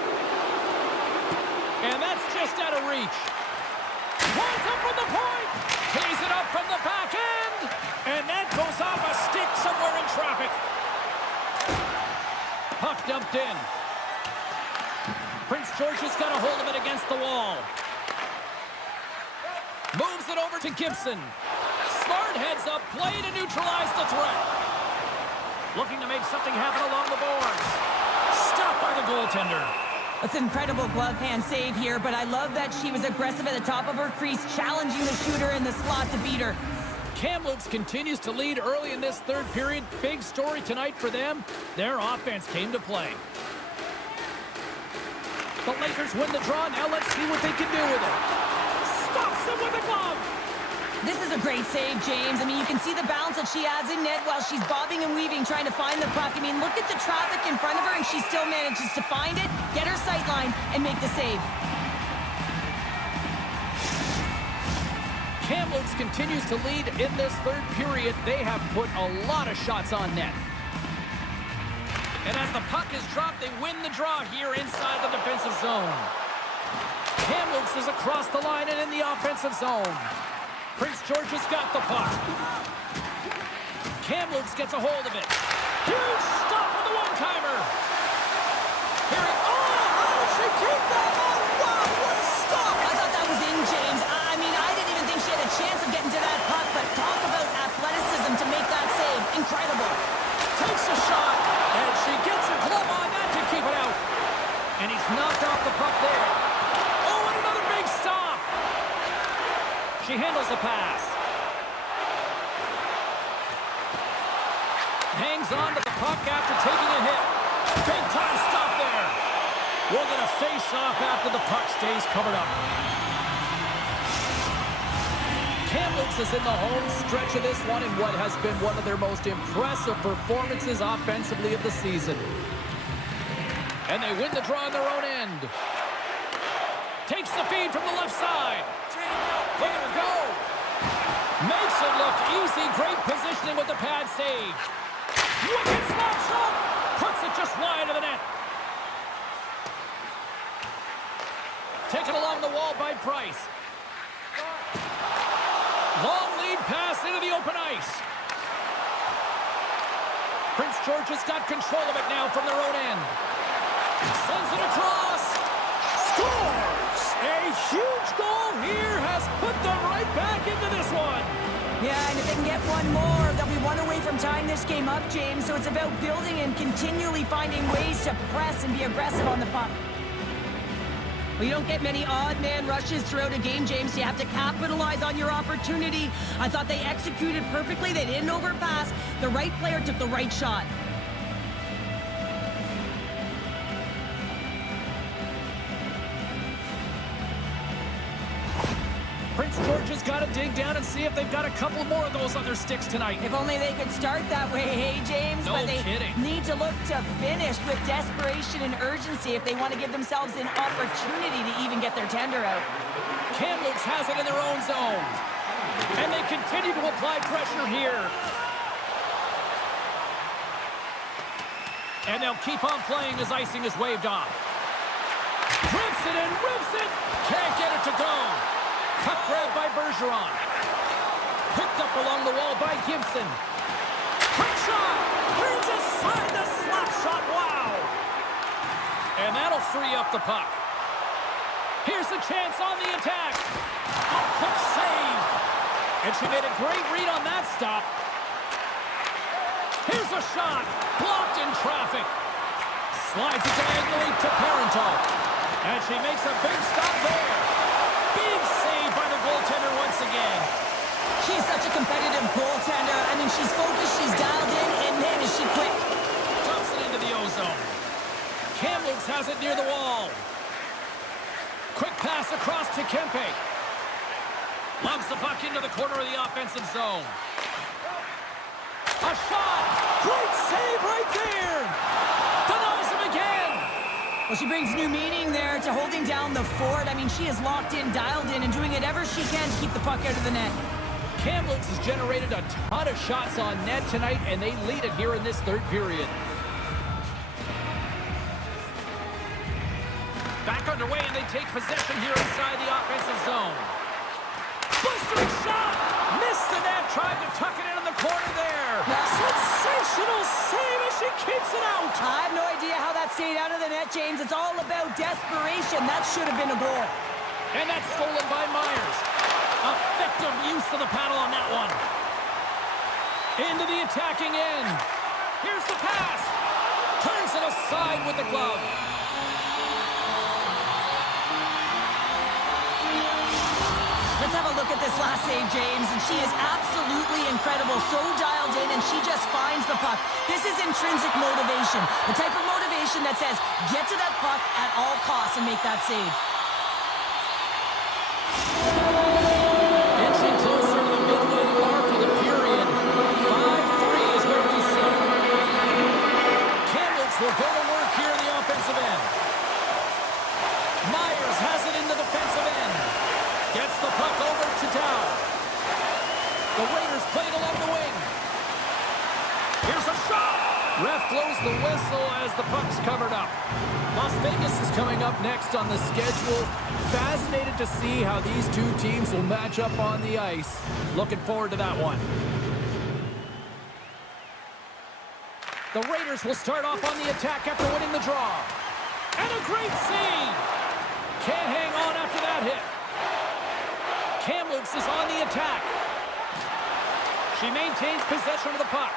And that's just out of reach. Points up from the point. Tees it up from the back end. And that goes off a stick somewhere in traffic. Puck dumped in. Prince George has got a hold of it against the wall. Moves it over to Gibson. Smart heads up, play to neutralize the threat. Looking to make something happen along the boards. Stopped by the goaltender. It's an incredible glove hand save here, but I love that she was aggressive at the top of her crease, challenging the shooter in the slot to beat her. Kamloops continues to lead early in this third period. Big story tonight for them. Their offense came to play. The Lakers win the draw. Now let's see what they can do with it. Stops them with a glove. This is a great save, James. I mean, you can see the balance that she adds in net while she's bobbing and weaving, trying to find the puck. I mean, look at the traffic in front of her, and she still manages to find it, get her sight line, and make the save. Kamloops continues to lead in this third period. They have put a lot of shots on net. And as the puck is dropped, they win the draw here inside the defensive zone. Kamloops is across the line and in the offensive zone. Prince George has got the puck. Kamloops gets a hold of it. Huge stop with the one-timer. Here he... Oh, how did she keep that on? Wow, what a stop! I thought that was in, James. I mean, I didn't even think she had a chance of getting to that puck, but talk about athleticism to make that save. Incredible. Takes a shot, and she gets a glove on that to keep it out. And he's knocked off the puck there. Oh, and another big stop. She handles the pass. Hangs on to the puck after taking a hit. Big time stop there. We'll get a face-off after the puck stays covered up. Kamloops is in the home stretch of this one in what has been one of their most impressive performances offensively of the season. And they win the draw on their own end. Takes the feed from the left side. Look at her go. Makes it look easy. Great positioning with the pad save. Wicked slap shot. Puts it just wide of the net. Taken along the wall by Price. Long lead pass into the open ice. Prince George's got control of it now from their own end. Sends it across. Scores! A huge goal here has put them right back into this one. Yeah, and if they can get one more, they'll be one away from tying this game up, James. So it's about building and continually finding ways to press and be aggressive on the puck. Well, you don't get many odd man rushes throughout a game, James. You have to capitalize on your opportunity. I thought they executed perfectly. They didn't overpass. The right player took the right shot. Prince George's got to dig down and see if they've got a couple more of those on their sticks tonight. If only they could start that way, hey, James? No but they kidding. need to look to finish with desperation and urgency if they want to give themselves an opportunity to even get their tender out. Kamloops has it in their own zone. And they continue to apply pressure here. And they'll keep on playing as icing is waved off. Rips it and rips it. Can't get it to go. Puck grab by Bergeron. Picked up along the wall by Gibson. Quick shot. Turns aside the slap shot. Wow. And that'll free up the puck. Here's a chance on the attack. A quick save. And she made a great read on that stop. Here's a shot. Blocked in traffic. Slides it diagonally to Parental. And she makes a big stop there. Big save by the goaltender once again. She's such a competitive goaltender. I mean, she's focused, she's dialed in, and man, is she quick. Dumps it into the ozone. Kamloops has it near the wall. Quick pass across to Kempe. Lumps the puck into the corner of the offensive zone. A shot! Great save right there! Denies him again! Well, she brings new meaning there to holding down the fort. I mean, she is locked in, dialed in, and doing whatever she can to keep the puck out of the net. Kamloops has generated a ton of shots on net tonight, and they lead it here in this third period. Back underway, and they take possession here inside the offensive zone. Blistering shot! Missed the net, tried to tuck it in the corner there. Sensational save as she keeps it out. I have no idea how that stayed out of the net, James. It's all about desperation. That should have been a goal. And that's stolen by Myers. Effective use of the paddle on that one. Into the attacking end. Here's the pass. Turns it aside with the glove. Let's have a look at this last save, James. And she is absolutely incredible. So dialed in, and she just finds the puck. This is intrinsic motivation. The type of motivation that says, get to that puck at all costs and make that save. Inching closer to the midway mark of the period. 5-3 is where we sit. Kamloops will go to work here in the offensive end. Myers has it in the defensive end. Gets the puck over to Dow. The Raiders play it along the wing. Here's a shot. Ref blows the whistle as the puck's covered up. Las Vegas is coming up next on the schedule. Fascinated to see how these two teams will match up on the ice. Looking forward to that one. The Raiders will start off on the attack after winning the draw. And a great save. Can't hang on after that hit. Kamloops is on the attack. She maintains possession of the puck.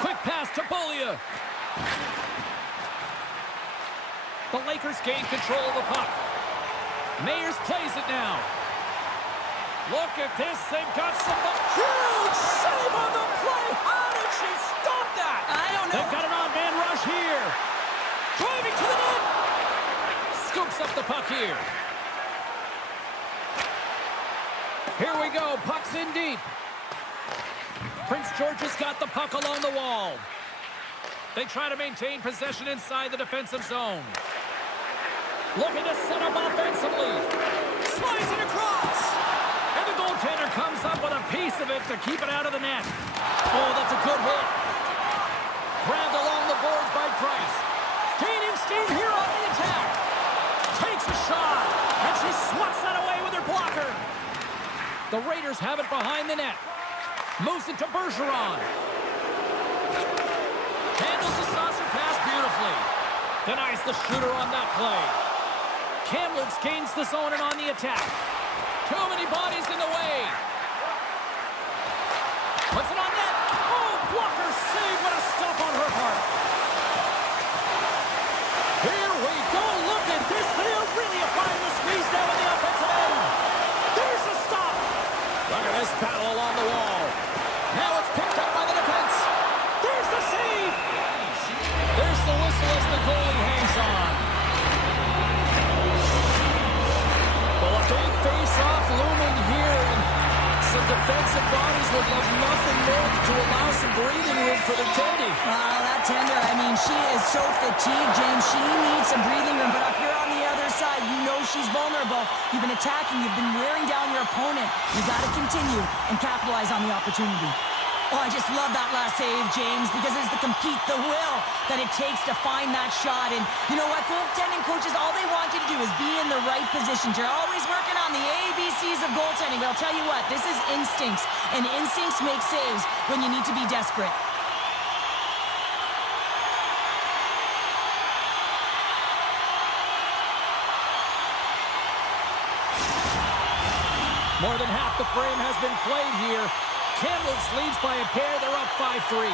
Quick pass to Bolia. The Lakers gain control of the puck. Mayers plays it now. Look at this. They've got some huge save on the play. How did she stop that? I don't know. They've got an odd man rush here. Driving to the net. Scoops up the puck here. Here we go. Puck's in deep. Prince George's got the puck along the wall. They try to maintain possession inside the defensive zone. Looking to set up offensively. Slides it across. And the goaltender comes up with a piece of it to keep it out of the net. Oh, that's a good hit. Grabbed along the boards by Price. Gaining steam here on the attack. Takes a shot. And she swats that away with her blocker. The Raiders have it behind the net. Moves it to Bergeron. Handles the saucer pass beautifully. Denies the shooter on that play. Kamloops gains the zone and on the attack. Too many bodies in the way. Puts it on net. Oh, blocker save. What a stop on her part. Here we go. Look at this. They are really applying the squeeze down on the offensive end. There's a stop. Look at this battle along the wall. Now it's picked up by the defense. There's the save. There's the whistle as the goalie hangs on. Well, a big face-off looming here, and some defensive bodies would love nothing more to allow some breathing room for the Tendy. That tender, I mean, she is so fatigued, James. She needs some breathing room, but up here on the other side, you know she's vulnerable. You've been attacking, you've been wearing down your opponent. You got to continue and capitalize on the opportunity. Oh, I just love that last save, James, because it's the compete, the will that it takes to find that shot. And you know what? Goaltending coaches, all they want you to do is be in the right positions. You're always working on the ABCs of goaltending. But I'll tell you what, this is instincts, and instincts make saves when you need to be desperate. More than half the frame has been played here. Kamloops leads by a pair. They're up 5-3.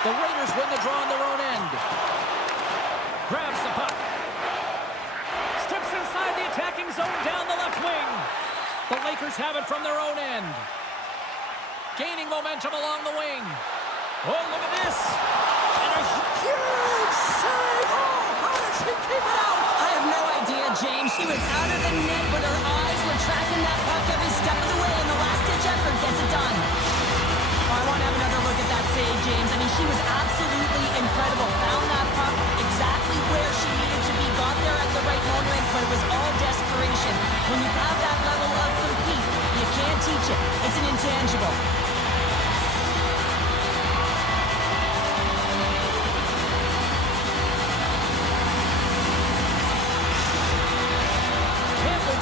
The Raiders win the draw on their own end. Grabs the puck. Steps inside the attacking zone down the left wing. The Lakers have it from their own end. Gaining momentum along the wing. Oh, look at this. And a huge save. Oh, how did she keep it out? I have no idea, James. She was out of the net, but her eyes were tracking that puck every step of the way, and the last-ditch effort gets it done. Oh, I want to have another look at that save, James. I mean, she was absolutely incredible. Found that puck exactly where she needed to be, got there at the right moment, but it was all desperation. When you have that level of compete, you can't teach it. It's an intangible.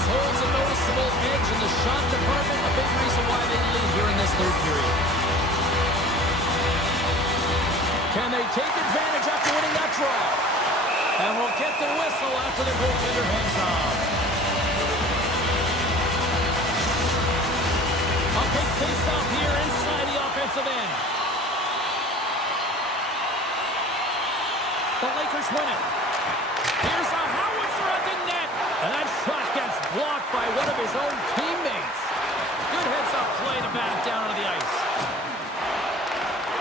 Holds a noticeable edge in the shot department, a big reason why they lead here in this third period. Can they take advantage after winning that draw? And we'll get the whistle after the goaltender hangs on. A big face-off here inside the offensive end. The Lakers win it. Here's a howitzer at the net. And that shot gets blocked by one of his own teammates. Good heads-up play to bat it down onto the ice.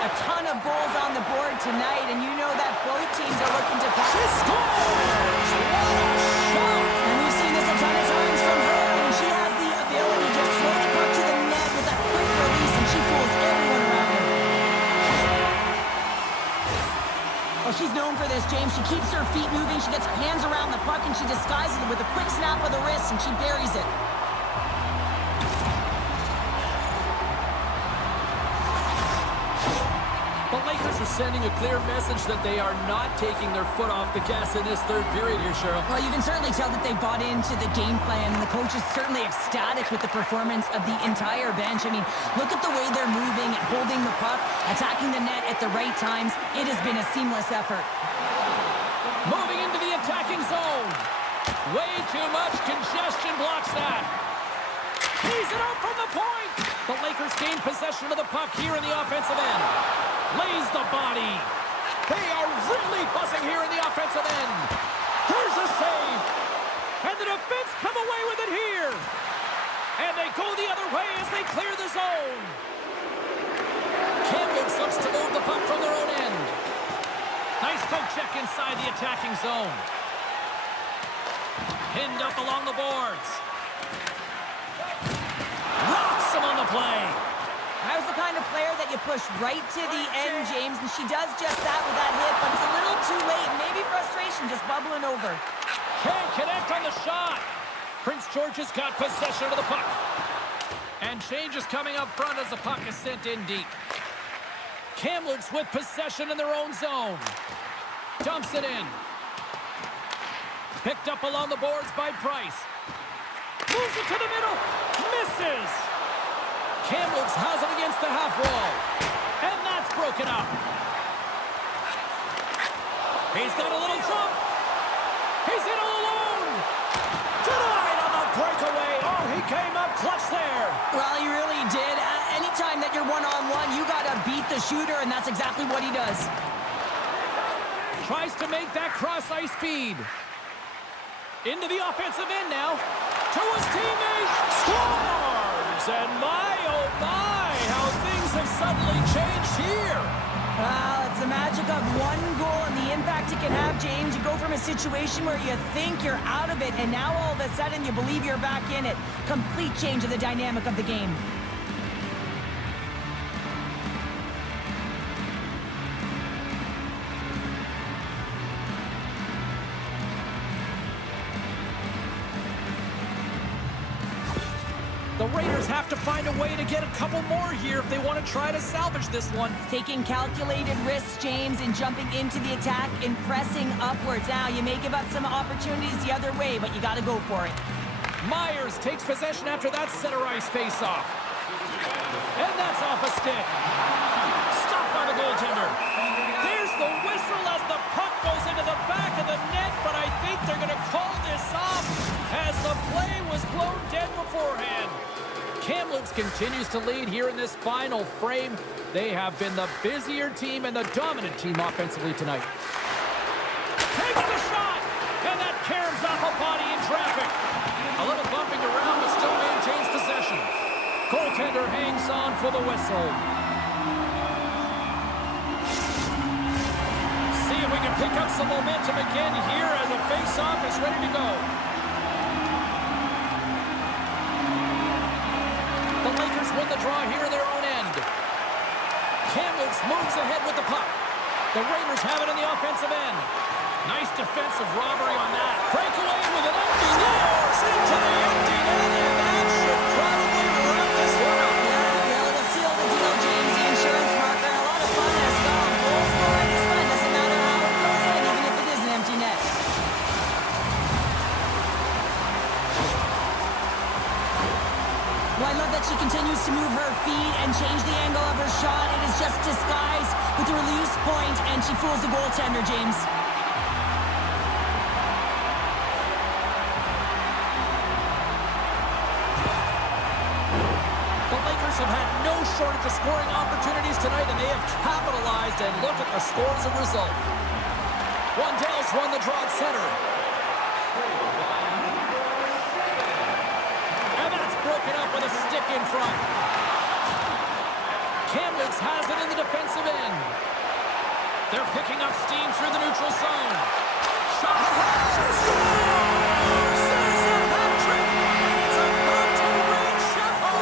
A ton of goals on the board tonight, and you know that both teams are looking to pass. She scores! What a shot! And we've seen this a ton of times from her. I mean, she has the ability to just throw the puck to the net with that quick release, and she fools everyone around her. Well, she's known for this, James. She keeps her feet moving, she gets her hands around the puck, and she disguises it with a quick snap of the wrist, and she buries it. The Lakers are sending a clear message that they are not taking their foot off the gas in this third period here, Cheryl. Well, you can certainly tell that they bought into the game plan, and the coach is certainly ecstatic with the performance of the entire bench. I mean, look at the way they're moving and holding the puck, attacking the net at the right times. It has been a seamless effort. Moving into the attacking zone. Way too much congestion blocks that. He's it out from the point. The Lakers gain possession of the puck here in the offensive end. Lays the body. They are really buzzing here in the offensive end. There's a save. And the defense come away with it here. And they go the other way as they clear the zone. Kamloops looks to move the puck from their own end. Nice poke check inside the attacking zone. Pinned up along the boards. Rocks him on the play. That was the kind of player that you push right to the end, James, and she does just that with that hit, but it's a little too late. Maybe frustration just bubbling over. Can't connect on the shot. Prince George's got possession of the puck. And change is coming up front as the puck is sent in deep. Kamloops with possession in their own zone. Dumps it in. Picked up along the boards by Price. Moves it to the middle. Misses. Kamloops has it against the half wall. And that's broken up. He's got a little jump. He's in all alone. Denied on the breakaway. Oh, he came up clutch there. Well, he really did. Anytime that you're one-on-one, you got to beat the shooter, and that's exactly what he does. Tries to make that cross-ice feed. Into the offensive end now. To his teammate. Scores! And my, oh my, how things have suddenly changed here. Well, it's the magic of one goal and the impact it can have, James. You go from a situation where you think you're out of it, and now all of a sudden you believe you're back in it. Complete change of the dynamic of the game. The Raiders have to find a way to get a couple more here if they want to try to salvage this one. Taking calculated risks, James, and jumping into the attack and pressing upwards. Now, you may give up some opportunities the other way, but you got to go for it. Myers takes possession after that center ice face-off. And that's off a stick. Stopped by the goaltender. There's the whistle as the puck goes into the back of the net, but I think they're going to call this off as the play was blown dead beforehand. Kamloops continues to lead here in this final frame. They have been the busier team and the dominant team offensively tonight. Takes the shot, and that caroms off a body in traffic. A little bumping around, but still maintains possession. Goaltender hangs on for the whistle. See if we can pick up some momentum again here as the face-off is ready to go. The Lakers win the draw here in their own end. Kamloops moves ahead with the puck. The Raiders have it in the offensive end. Nice defensive robbery on that. Breakaway with an empty net. Into the empty net, and that should probably wrap this one up. Yeah, it'll seal the deal, James. The insurance marker. A lot of fun as well. Goal scoring is fun. Doesn't matter how it goes in, even if it is an empty net. Well, I love that she continues to move her feet and change the angle of her shot. It is just disguised with the release point, and she fools the goaltender, James. The Lakers have had no shortage of scoring opportunities tonight, and they have capitalized, and look at the score as a result. Wandell's won the draw at center. And that's broken up with a stick in front. Kamloops has it in the defensive end. They're picking up steam through the neutral zone. Shot! Scores! There's a hat-trick! It's about to reach Shepherd!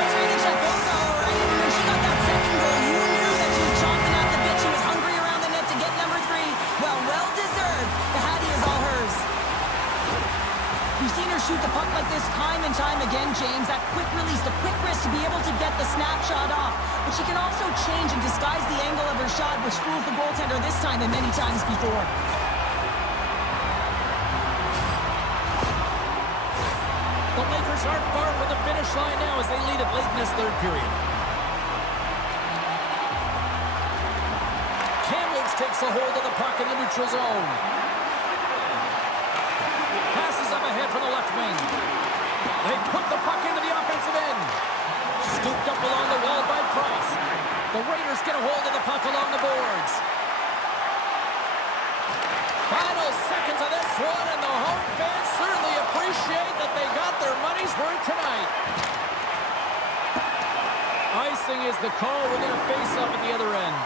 It's reading Shepherd's all right. And when she got that second goal, you knew that she was chomping at the bit. She was hungry around the net to get number 3. Well deserved. The Hattie is all hers. We've seen her shoot the puck like this time and time again, James. That quick release, the quick wrist to be able to get the snapshot off. But she can also change and disguise the angle of her shot, which fools the goaltender this time and many times before. The Lakers aren't far from the finish line now as they lead it late in this third period. Kamloops takes a hold of the puck in the neutral zone. Passes up ahead from the left wing. They put the puck into the offensive end. Scooped up along the wall by Price. The Raiders get a hold of the puck along the boards. Final seconds of this one, and the home fans certainly appreciate that they got their money's worth tonight. Icing is the call. We're going to face up at the other end.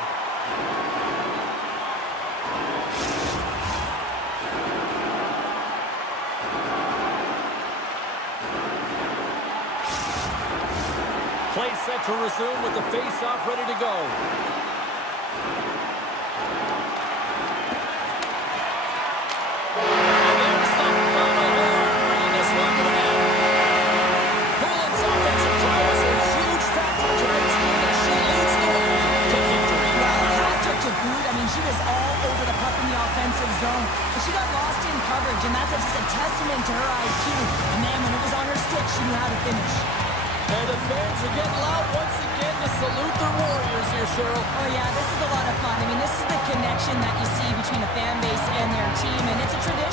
Play set to resume with the face-off ready to go. And there's the final horn, bringing this one to an end. Poulin's offensive prowess a huge factor tonight's win as she leads the way to victory. Well, hat-trick to boot. I mean, she was all over the puck in the offensive zone. But she got lost in coverage, and that's just a testament to her IQ. And man, when it was on her stick, she knew how to finish. And the fans are getting loud once again to salute their Warriors here, Cheryl. Oh, yeah, this is a lot of fun. I mean, this is the connection that you see between the fan base and their team, and it's a tradition.